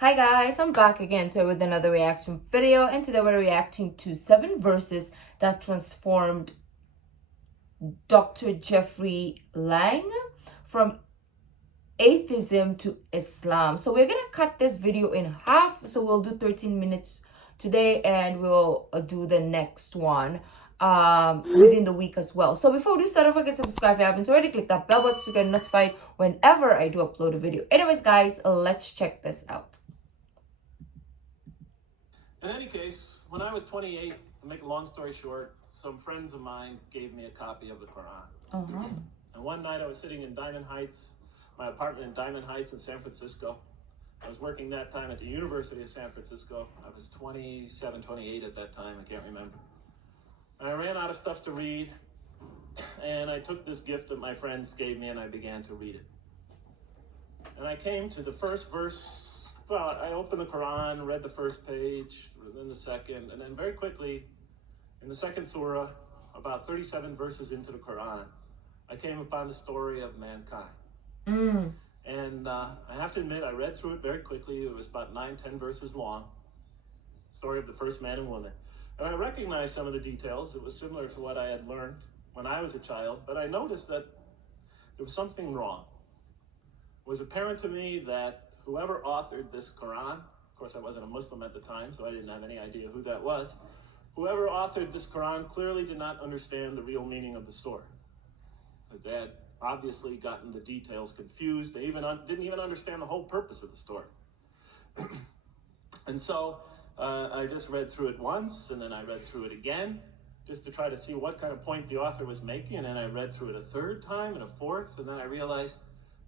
Hi guys, I'm back again today with another reaction video, and today we're reacting to 7 verses that transformed Dr. Jeffrey Lang from atheism to Islam. So we're gonna cut this video in half, so we'll do 13 minutes today and we'll do the next one within the week as well. So before we do start, don't forget to subscribe if you haven't already. Click that bell button to get notified whenever I do upload a video. Anyways guys, let's check this out. In any case, when I was 28, to make a long story short, some friends of mine gave me a copy of the Quran. And one night I was sitting in Diamond Heights, my apartment in Diamond Heights in San Francisco. I was working that time at the University of San Francisco. I was 27, 28 at that time, I can't remember. And I ran out of stuff to read, and I took this gift that my friends gave me and I began to read it. And I came to the first verse. Well, I opened the Quran, read the first page, then the second, and then very quickly, in the second surah, about 37 verses into the Quran, I came upon the story of mankind. And I have to admit, I read through it very quickly. It was about 9-10 verses long, story of the first man and woman. And I recognized some of the details. It was similar to what I had learned when I was a child, but I noticed that there was something wrong. It was apparent to me that whoever authored this Quran, of course I wasn't a Muslim at the time, so I didn't have any idea who that was. Whoever authored this Quran clearly did not understand the real meaning of the story, because they had obviously gotten the details confused. They didn't even understand the whole purpose of the story. And so I just read through it once, and then I read through it again, just to try to see what kind of point the author was making, and then I read through it a third time and a fourth, and then I realized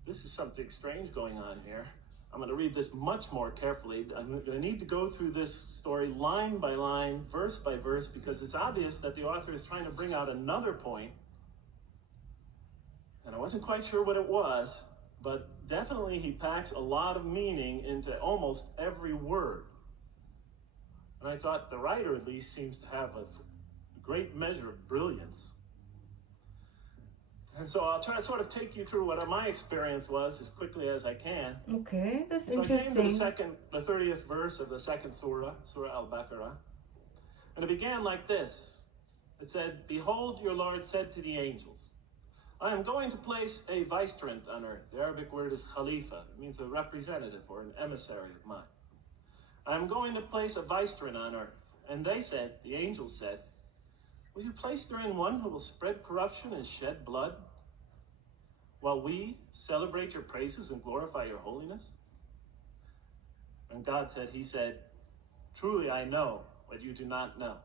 this is something strange going on here. I'm going to read this much more carefully. I'm going to need to go through this story line by line, verse by verse, because it's obvious that the author is trying to bring out another point. And I wasn't quite sure what it was, but definitely he packs a lot of meaning into almost every word. And I thought the writer at least seems to have a great measure of brilliance. And so I'll try to sort of take you through what my experience was as quickly as I can. Okay, that's so interesting. I came to the 30th verse of the second surah, Surah Al-Baqarah. And it began like this. It said, "Behold, your Lord said to the angels, I am going to place a vicegerent on earth." The Arabic word is khalifa. It means a representative or an emissary of mine. "I am going to place a vicegerent on earth." And they said, the angels said, "Will you place therein one who will spread corruption and shed blood, while we celebrate your praises and glorify your holiness?" And God said, he said, "Truly I know what you do not know."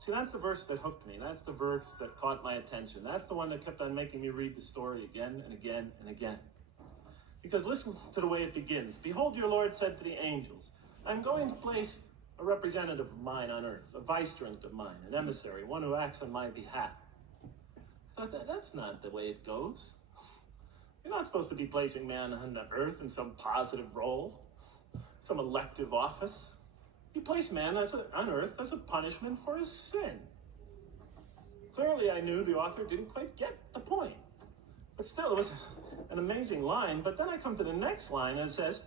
See, that's the verse that hooked me. That's the verse that caught my attention. That's the one that kept on making me read the story again and again and again. Because listen to the way it begins. "Behold, your Lord said to the angels, I'm going to place a representative of mine on earth, a vicegerent of mine, an emissary, one who acts on my behalf." I thought, that's not the way it goes. You're not supposed to be placing man on the earth in some positive role, some elective office. You place man on earth as a punishment for his sin. Clearly, I knew the author didn't quite get the point. But still, it was an amazing line. But then I come to the next line, and it says,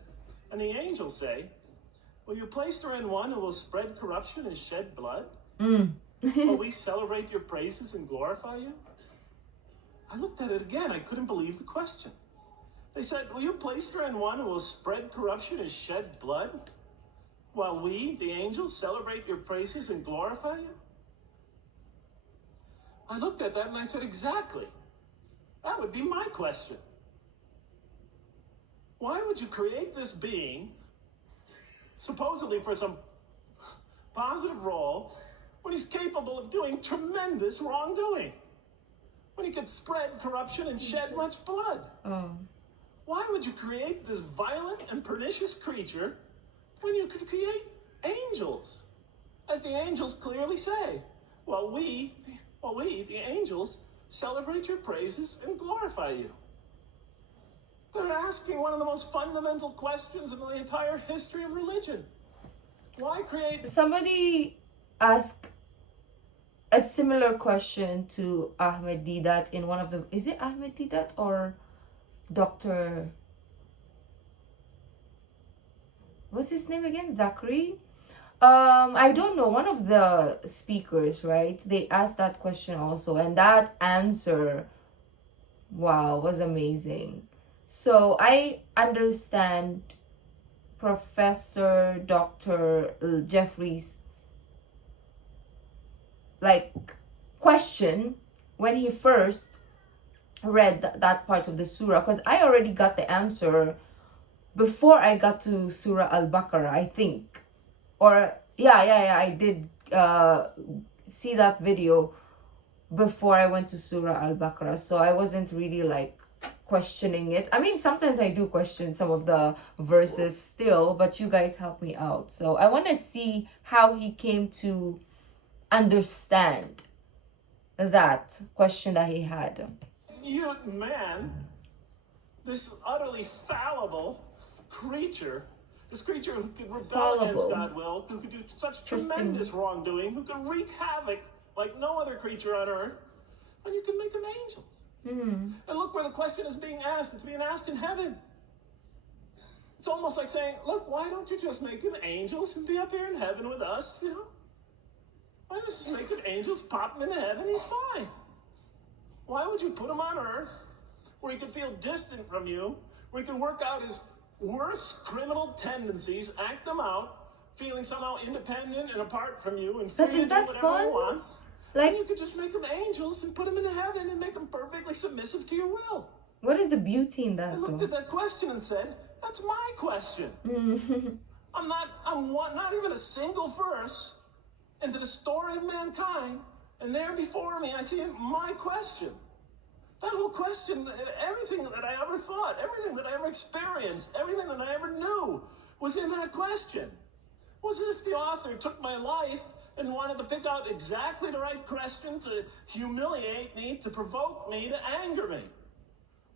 "And the angels say, will you place therein one who will spread corruption and shed blood? Will we celebrate your praises and glorify you?" I looked at it again. I couldn't believe the question. They said, "Will you place therein one who will spread corruption and shed blood, while we, the angels, celebrate your praises and glorify you?" I looked at that and I said, exactly. That would be my question. Why would you create this being, supposedly for some positive role, when he's capable of doing tremendous wrongdoing? When he could spread corruption and shed much blood? Why would you create this violent and pernicious creature when you could create angels? As the angels clearly say, well, we, the angels, celebrate your praises and glorify you. They're asking one of the most fundamental questions in the entire history of religion. Why create... Somebody asked a similar question to Ahmed Deedat in one of the... Is it Ahmed Deedat or Dr. what's his name again? Zachary? I don't know, one of the speakers, right? They asked that question also, and that answer, wow, was amazing. So I understand Professor Dr. Jeffrey's like question when he first read that part of the surah, because I already got the answer before I got to Surah Al-Baqarah, I think. Or yeah, I did see that video before I went to Surah Al-Baqarah, so I wasn't really like questioning it. I mean, sometimes I do question some of the verses still, but you guys help me out. So I want to see how he came to understand that question that he had. You, man, this utterly fallible creature, this creature who could rebel against God's will, who could do such tremendous wrongdoing, who could wreak havoc like no other creature on earth, and you can make them angels. And look where the question is being asked. It's being asked in heaven. It's almost like saying, look, why don't you just make them angels and be up here in heaven with us, you know? Why don't you just make them angels, pop them into heaven, he's fine. Why would you put him on earth where he could feel distant from you, where he could work out his worst criminal tendencies, act them out, feeling somehow independent and apart from you and free to do whatever he wants? Like, and you could just make them angels and put them into heaven and make them perfectly submissive to your will. What is the beauty in that? I looked at that question and said, that's my question. I'm not even a single verse into the story of mankind, and there before me I see my question. That whole question, everything that I ever thought, everything that I ever experienced, everything that I ever knew was in that question. It wasn't if the author took my life and wanted to pick out exactly the right question to humiliate me, to provoke me, to anger me.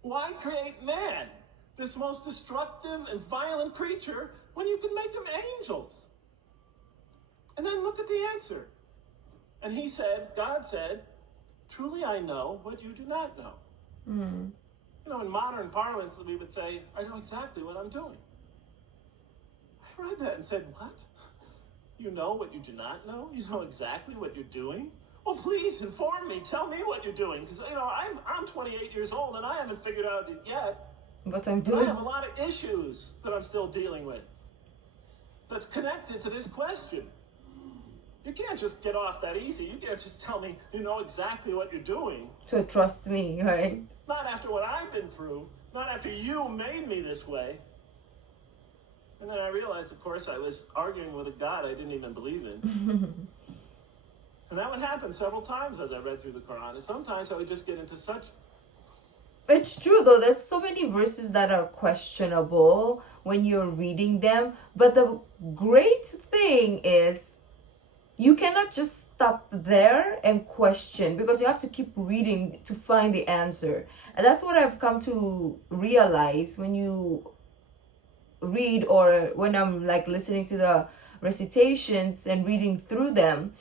Why create man, this most destructive and violent creature, when you can make them angels? And then look at the answer. And he said, God said, truly I know what you do not know. You know, in modern parlance, we would say, I know exactly what I'm doing. I read that and said, what? You know what you do not know? You know exactly what you're doing? Well, please inform me. Tell me what you're doing. Because, you know, I'm 28 years old and I haven't figured out it yet. What I'm doing? I have a lot of issues that I'm still dealing with that's connected to this question. You can't just get off that easy. You can't just tell me you know exactly what you're doing. So trust me, right? Not after what I've been through. Not after you made me this way. And then I realized, of course, I was arguing with a God I didn't even believe in. And that would happen several times as I read through the Quran. And sometimes I would just get into such... It's true, though. There's so many verses that are questionable when you're reading them. But the great thing is you cannot just stop there and question, because you have to keep reading to find the answer. And that's what I've come to realize when you read, or when I'm like listening to the recitations and reading through them.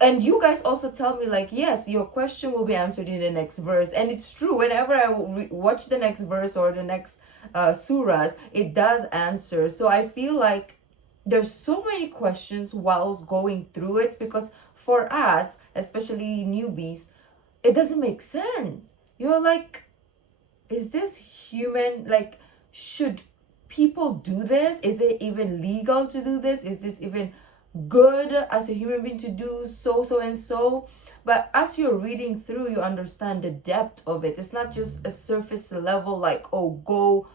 And you guys also tell me like, yes, your question will be answered in the next verse. And it's true. Whenever I watch the next verse or the next surahs, it does answer. So I feel like there's so many questions whilst going through it, because for us, especially newbies, it doesn't make sense. You're like, is this human? Like, should people do this? Is it even legal to do this? Is this even good as a human being to do so and so? But as you're reading through, you understand the depth of it. It's not just a surface level, like, oh, go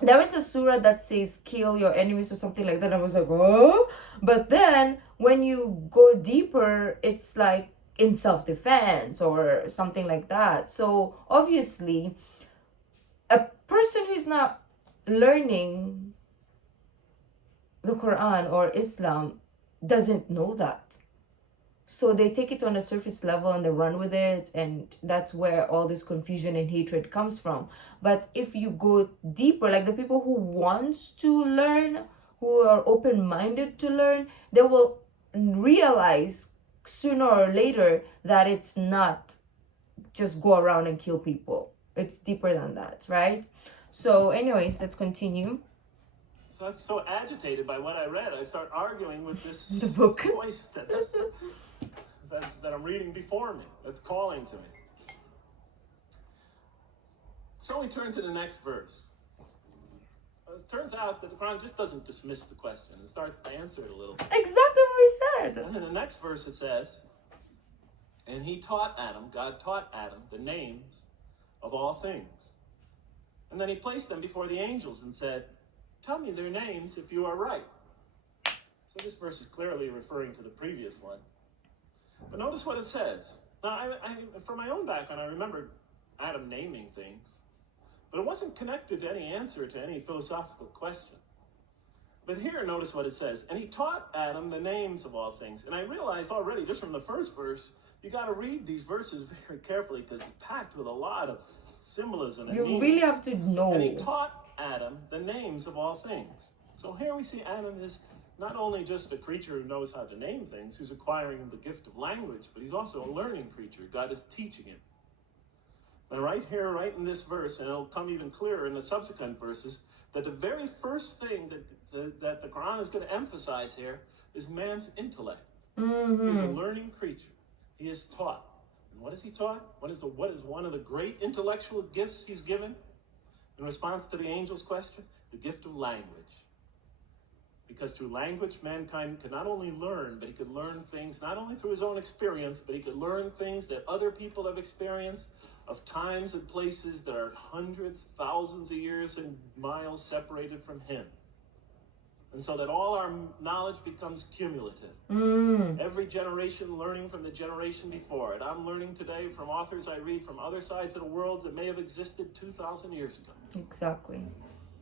there is a surah that says kill your enemies or something like that. I was like, oh, but then when you go deeper, it's like in self-defense or something like that. So obviously a person who's not learning the Quran or Islam doesn't know that. So they take it on a surface level and they run with it, and that's where all this confusion and hatred comes from. But if you go deeper, like the people who want to learn, who are open-minded to learn, they will realize sooner or later that it's not just go around and kill people. It's deeper than that, right? So anyways, let's continue. So I'm so agitated by what I read, I start arguing with this The book. voice that I'm reading before me, that's calling to me. So we turn to the next verse. It turns out that the Quran just doesn't dismiss the question. It starts to answer it a little bit. Exactly what we said. And in the next verse it says, and he taught Adam, God taught Adam, the names of all things. And then he placed them before the angels and said, tell me their names if you are right. So this verse is clearly referring to the previous one. But notice what it says. Now, I from my own background, I remember Adam naming things. But it wasn't connected to any answer to any philosophical question. But here, notice what it says. And he taught Adam the names of all things. And I realized already, just from the first verse, you got to read these verses very carefully because it's packed with a lot of symbolism and meaning. You really have to know. And he taught Adam the names of all things. So here we see Adam is not only just a creature who knows how to name things, who's acquiring the gift of language, but he's also a learning creature. God is teaching him. And right here, right in this verse, and it'll come even clearer in the subsequent verses, that the very first thing that the Quran is going to emphasize here is man's intellect. Mm-hmm. He's a learning creature. He is taught. And what is he taught? What is one of the great intellectual gifts he's given? In response to the angel's question, the gift of language. Because through language, mankind could not only learn, but he could learn things not only through his own experience, but he could learn things that other people have experienced of times and places that are hundreds, thousands of years and miles separated from him. And so that all our knowledge becomes cumulative. Every generation learning from the generation before it. I'm learning today from authors I read from other sides of the world that may have existed 2,000 years ago. Exactly.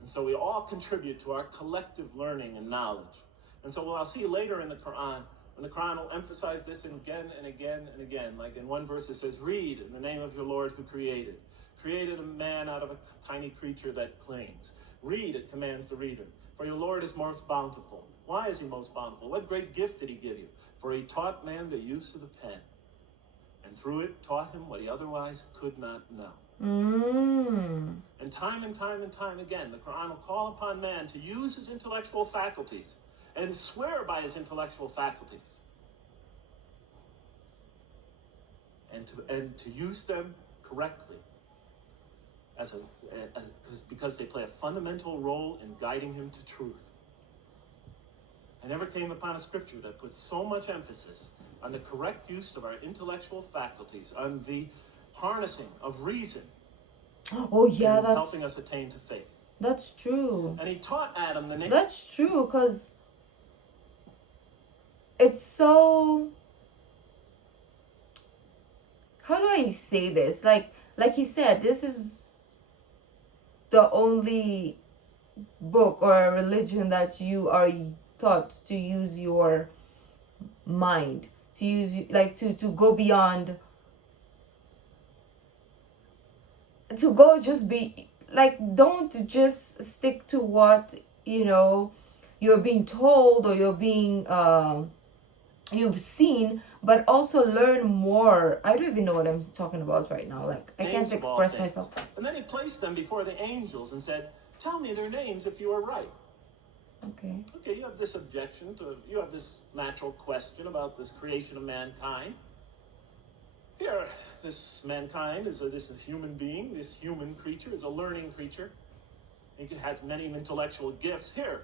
And so we all contribute to our collective learning and knowledge. And so I'll see later in the Quran, when the Quran will emphasize this again and again and again. Like in one verse it says, read in the name of your Lord who created. Created a man out of a tiny creature that clings. Read, it commands the reader. For your Lord is most bountiful. Why is he most bountiful? What great gift did he give you? For he taught man the use of the pen. And through it taught him what he otherwise could not know. And time again, the Quran will call upon man to use his intellectual faculties and swear by his intellectual faculties. And to use them correctly. Because they play a fundamental role in guiding him to truth. I never came upon a scripture that puts so much emphasis on the correct use of our intellectual faculties, on the harnessing of reason. Oh yeah, that's helping us attain to faith. That's true. And he taught Adam the name. That's true, because it's so. How do I say this? Like he said, this is the only book or religion that you are taught to use your mind, to use to go beyond, to go just be like, don't just stick to what you're being told or you're being you've seen, but also learn more. I don't even know what I'm talking about right now. Like, I can't express myself. And then he placed them before the angels and said, tell me their names if you are right. Okay, you have this objection you have this natural question about this creation of mankind. Here, this mankind is this human being, this human creature is a learning creature. He has many intellectual gifts. Here,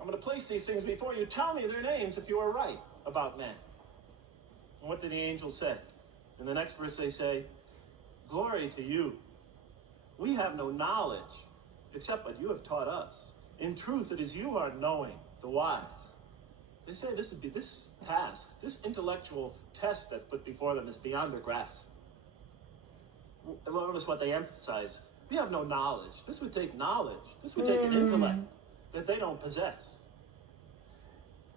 I'm going to place these things before you. Tell me their names if you are right about man. And what did the angels say? In the next verse they say, glory to you. We have no knowledge except what you have taught us. In truth, it is you who are knowing, the wise. They say this task, this intellectual test that's put before them is beyond their grasp. Notice what they emphasize. We have no knowledge. This would take knowledge. This would take an intellect that they don't possess.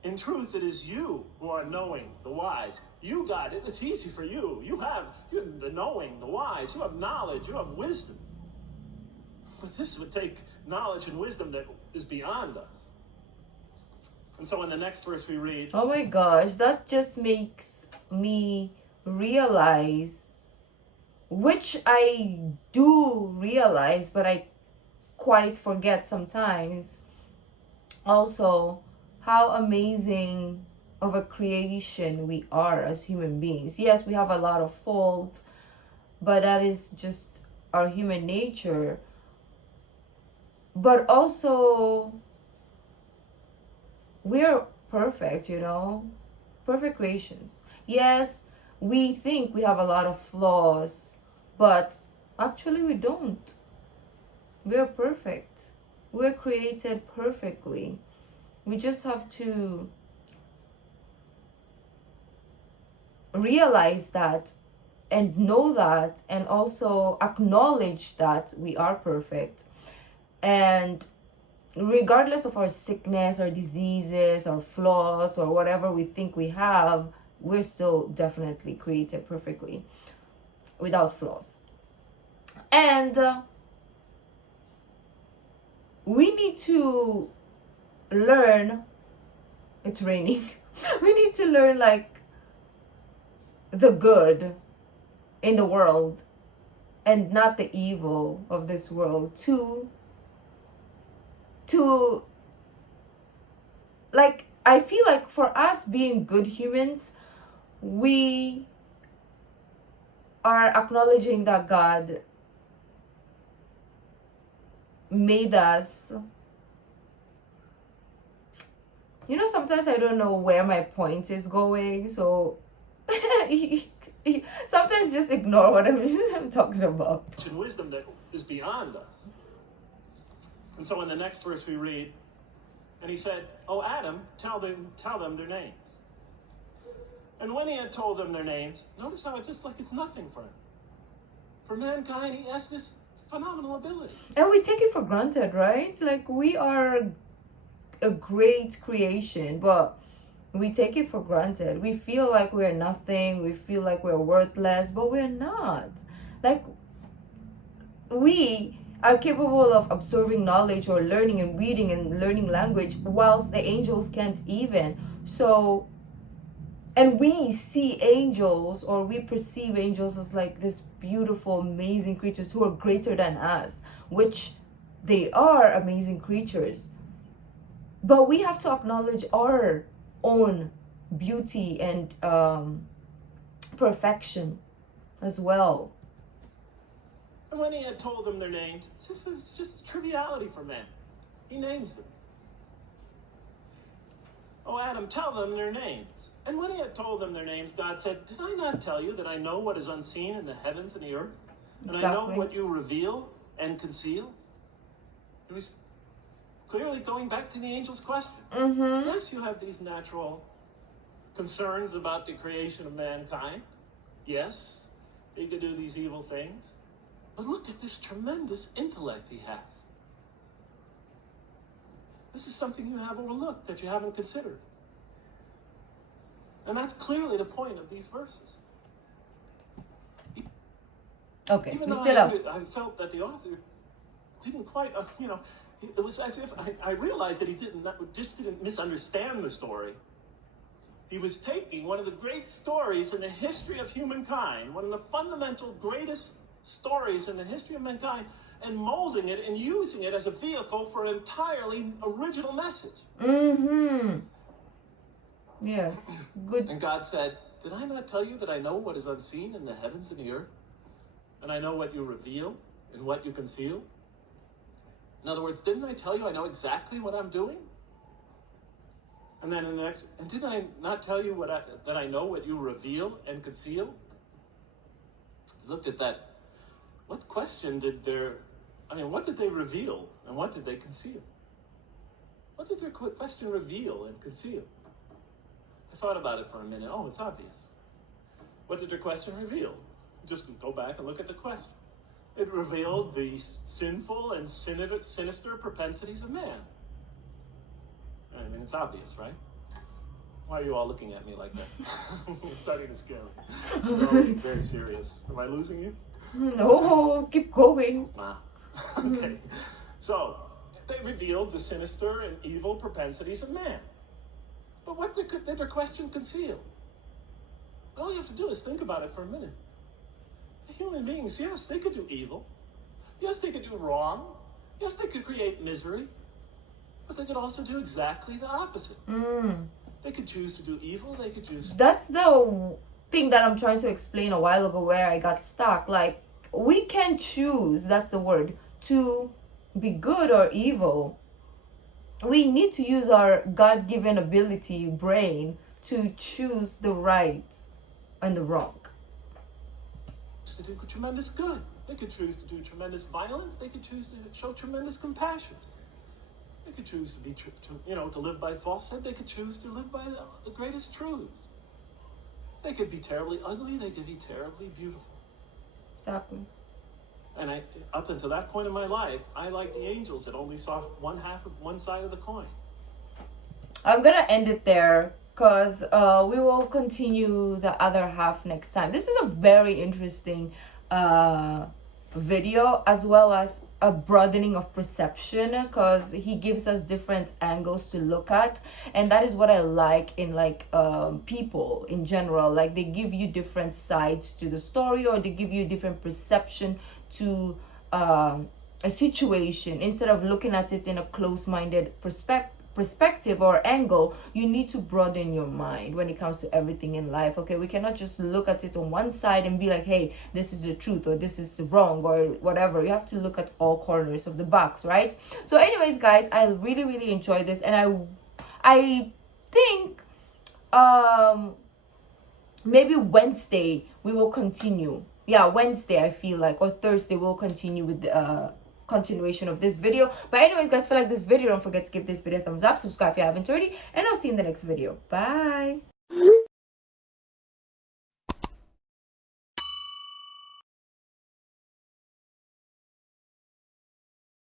In truth, it is you who are knowing, the wise. You got it. It's easy for you. You have the knowing, the wise. You have knowledge. You have wisdom. But this would take knowledge and wisdom that is beyond us. And so in the next verse we read, oh my gosh, that just makes me realize, which I do realize, but I quite forget sometimes also how amazing of a creation we are as human beings. Yes, we have a lot of faults, but that is just our human nature. But also, we're perfect, perfect creations. Yes, we think we have a lot of flaws, but actually we don't. We're perfect. We're created perfectly. We just have to realize that and know that, and also acknowledge that we are perfect. And regardless of our sickness, our diseases, our flaws, or whatever we think we have, we're still definitely created perfectly without flaws. And we need to learn. It's raining. We need to learn the good in the world and not the evil of this world to I feel like for us being good humans, we are acknowledging that God made us. Sometimes I don't know where my point is going, so sometimes just ignore what I'm talking about. Wisdom that is beyond us. And so in the next verse we read, and he said, "Oh, Adam, tell them their names." And when he had told them their names, notice how it's nothing for him. For mankind, he has this phenomenal ability. And we take it for granted, right? We are a great creation, but we take it for granted. We feel like we're nothing. We feel like we're worthless, but we're not. We are capable of absorbing knowledge or learning and reading and learning language, whilst the angels can't even. So, and we see angels, or we perceive angels as this beautiful, amazing creatures who are greater than us, which they are amazing creatures. But we have to acknowledge our own beauty and perfection as well. And when he had told them their names, it's just a triviality for man. He names them. "Oh, Adam, tell them their names." And when he had told them their names, God said, "Did I not tell you that I know what is unseen in the heavens and the earth? And I know what you reveal and conceal?" He was clearly going back to the angel's question. Mm-hmm. Yes, you have these natural concerns about the creation of mankind. Yes, he could do these evil things. But look at this tremendous intellect he has. This is something you have overlooked, that you haven't considered. And that's clearly the point of these verses. Okay, Even though I felt that the author didn't quite, it was as if I realized that he didn't misunderstand the story. He was taking one of the great stories in the history of humankind, one of the fundamental greatest stories in the history of mankind, and molding it and using it as a vehicle for an entirely original message. Mm-hmm. Yeah, good. And God said, "Did I not tell you that I know what is unseen in the heavens and the earth? And I know what you reveal and what you conceal?" In other words, didn't I tell you I know exactly what I'm doing? And then in the next, and did I not tell you that I know what you reveal and conceal? Looked at that. What question what did they reveal and what did they conceal? What did their question reveal and conceal? I thought about it for a minute. Oh, it's obvious. What did their question reveal? Just go back and look at the question. It revealed the sinful and sinister propensities of man. I mean, it's obvious, right? Why are you all looking at me like that? It's starting to scare me. No, very serious. Am I losing you? No, keep going. Wow. Okay. So, they revealed the sinister and evil propensities of man. But what did their question conceal? All you have to do is think about it for a minute. The human beings, yes, they could do evil. Yes, they could do wrong. Yes, they could create misery, but they could also do exactly the opposite. They could choose to do evil. They could choose. That's the thing that I'm trying to explain a while ago where I got stuck. Like, we can choose, that's the word, to be good or evil. We need to use our God-given ability, brain, to choose the right and the wrong. To do tremendous good. They could choose to do tremendous violence. They could choose to show tremendous compassion. They could choose to be, to live by falsehood. They could choose to live by the greatest truths. They could be terribly ugly. They could be terribly beautiful. Exactly. And up until that point in my life, I like the angels that only saw one side of the coin. I'm gonna end it there because we will continue the other half next time. This is a very interesting video, as well as a broadening of perception, because he gives us different angles to look at, and that is what I like in people in general. Like, they give you different sides to the story, or they give you different perception to a situation. Instead of looking at it in a close-minded perspective or angle, you need to broaden your mind when it comes to everything in life. Okay, we cannot just look at it on one side and be like, hey, this is the truth or this is wrong or whatever. You have to look at all corners of the box, right? So anyways, guys, I really enjoyed this, and I think maybe Wednesday we will continue. Yeah, Wednesday I feel like, or Thursday we'll continue with the continuation of this video. But anyways, guys, if you like this video, don't forget to give this video a thumbs up, subscribe if you haven't already, and I'll see you in the next video. Bye.